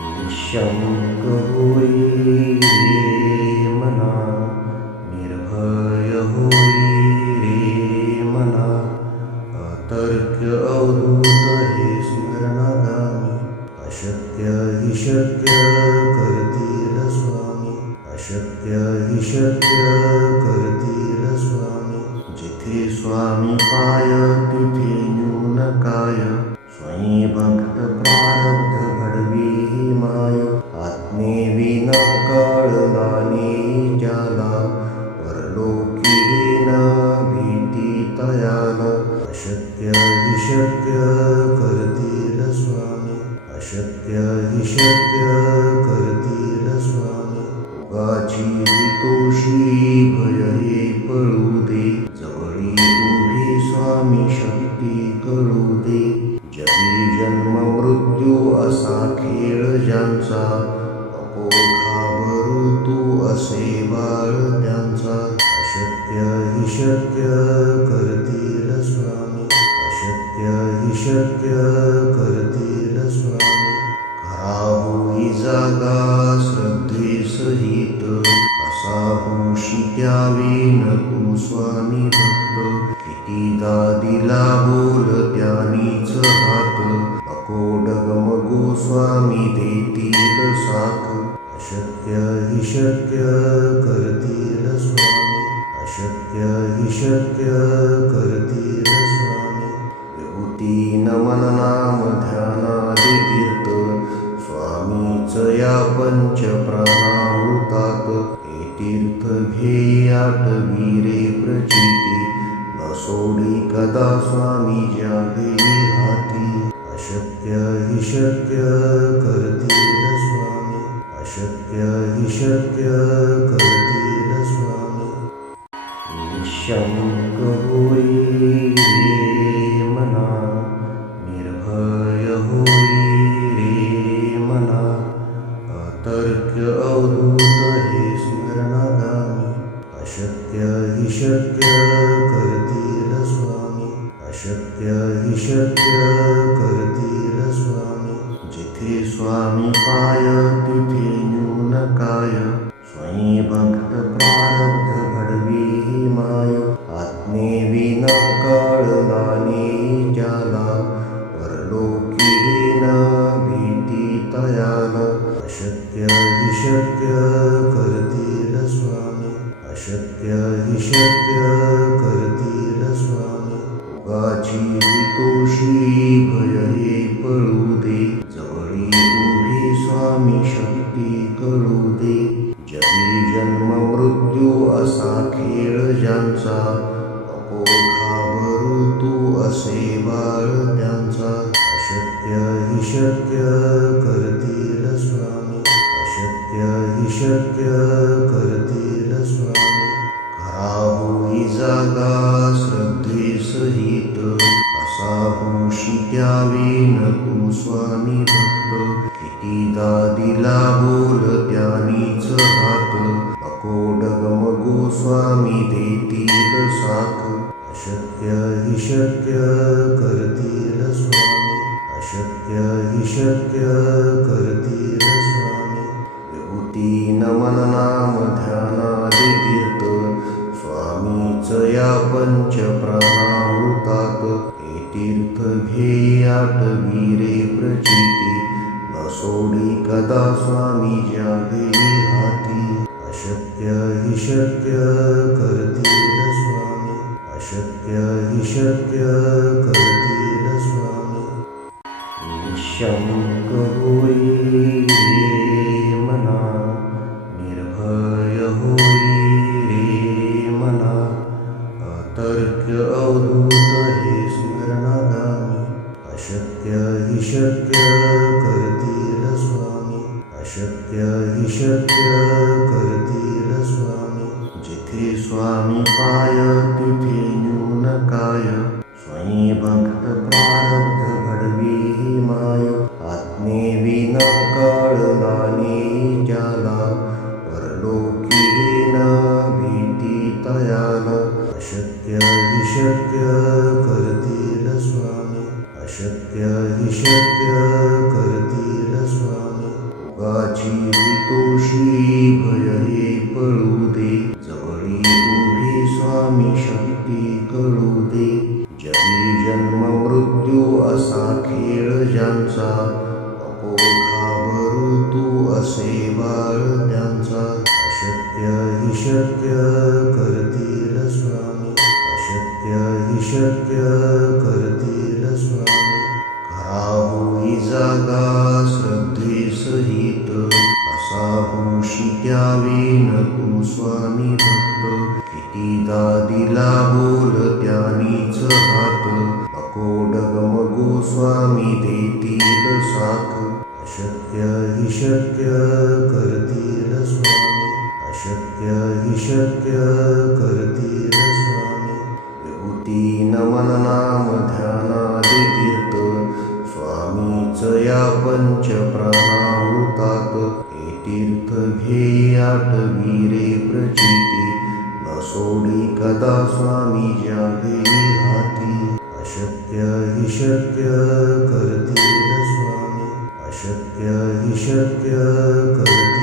निःशंक होई रे मना, निर्भय होई रे मना, अतर्क्य अवधूत हे स्मरणागामी, अशक्य हि शक्य करतील स्वामी, अशक्य हि शक्य करतील स्वामी. जिथे स्वामी पाय तिथे न्यून काय, स्वयं भक्त प्रारब्ध घडवी ही माय. आत्मेविना कळला नाही ज्याला, परलोकी न भीती तयाला. अशक्य हि शक्य करतील स्वामी, अशक्य हि शक्य करतील स्वामी. उगाची तोषी भय हे पळू दे, जवळी उभी स्वामी शक्ती कळू दे. जगी जन्म मृत्यू असा खेळ ज्यांचा, नको घाबरू तू असे बाळ त्यांचा. अशक्य हि शक्य करतील स्वामी, अशक्य हि शक्य करतील स्वामी. खरा होई जागा श्रद्धे सहित, असा होशी द्यावी न तू स्वामी भक्त. कितीदा दिला बोल त्यानीच हात, नको डगमगू स्वामी देतील साथ. अशक्य हि शक्य करतील स्वामी, अशक्य हि शक्य करतील स्वामी. विभूती नमन नाम ध्यानादि तीर्थ, स्वामीच या पंच प्राणामृतात. हे तीर्थ घेई आठवी रे प्रचिती, न सोडी कदा स्वामी ज्या घेई हाती. अशक्य हि शक्य करतील स्वामी, अशक्य हि शक्य करतील स्वामी. निःशंक होई रे मना, निर्भय होई रे मना, अतर्क्य अवधूत हे स्मरणागामी. अशक्य हि शक्य करतील स्वामी, अशक्य हि शक्य करतील स्वामी. जिथे स्वामी पाय तिथे न्यून काय, स्वयं भक्त प्रारब्ध घडवी ही माय. आत्मेविना कळला नाही ज्याला, परलोकी न भीती तयाला. अशक्य हि शक्य करतील स्वामी, अशक्य हि शक्य करतील स्वामी. उगाची तोषी भय हे पळू दे, जवळी उभी स्वामी शक्ती कळू दे. जगी जन्म मृत्यू असा खेळ ज्यांचा, नको घाबरू तू असे बाळ त्यांचा. अशक्य हि शक्य करतील स्वामी, अशक्य हि शक्य करतील स्वामी. खरा होई जागा श्रद्धे सहित, असा होशी द्यावी न तू स्वामी भक्त. कितीदा दिला बोल त्यानीच हात, नको डगमगू स्वामी देतील साथ. अशक्य हि शक्य करतील स्वामी, अशक्य हि शक्य करतील स्वामी. विभूती नमन नाम ध्यानादि तीर्थ, स्वामीच या पंच प्राणामृतात. हे तीर्थ घेई आठवी रे प्रचिती, न सोडी कदा स्वामी ज्या घेई हाती. अशक्य हि शक्य करतील स्वामी, अशक्य हि शक्य करतील स्वामी. निःशंक होई रे मना, निर्भय होई रे मना, अतर्क्य अवधूत हे स्मरणागामी. अशक्य हि शक्य करतील स्वामी, अशक्य हि शक्य करतील स्वामी. जिथे स्वामी पाय तिथे न्यून काय, स्वयं भक्त प्रारब्ध घडवी ही माय. आत्मेविना कळला नाही ज्याला, परलोकी न भीती तयाला. अशक्य हि शक्य करतील स्वामी, अशक्य हि शक्य करतील स्वामी. भोगाची हितोषी भय हे पळू दे, जवळी उभी स्वामी शक्ती कळू दे. जगी जन्म मृत्यू असा खेळ ज्यांचा, नको घाबरू तू असे बाळ त्यांचा. अशक्य हि शक्य करतील स्वामी, अशक्य हि शक्य करतील स्वामी. खरा होई जागा श्रद्धे सहित, कसा होशी त्यावेन तू स्वामी भक्त. कितीदा दिला बोल त्यानीच हात, नको डगमगू स्वामी देतील साथ. अशक्य हि शक्य करतील स्वामी, अशक्य हि शक्य करतील स्वामी. विभूती नमन नाम ध्यानादि तीर्थ, स्वामीच या पंच प्राणामृतात. हे तीर्थ घेई आठवी रे प्रचिती, न सोडी कदा स्वामी ज्या घेई हाती. अशक्य हि शक्य करतील स्वामी, अशक्य हि शक्य करतील.